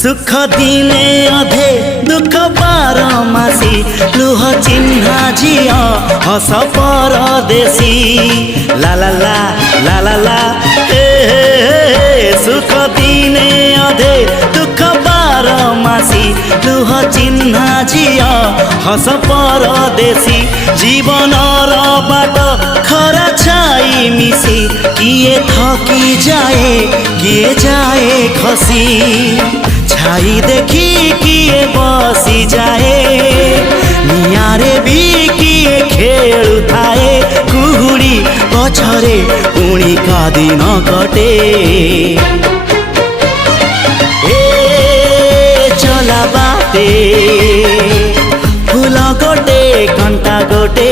सुख दिने अधे दुख बारमासी लुह चिन्हा झिया हस परदेशी ला ला ला ला ला ला हे सुख दिने अधे दुख बारमासी लुह चिन्हा झिया हस परदेशी जीवन बाट खरा छाई मिसी किए थकी जाए किए जाए खसी छाई देखी किए बसी जाए नियारे भी किए खेलु थाए कुहुड़ी पछरे पुणी का दिन कटे चला बाटे फूल गोटे कंटा गोटे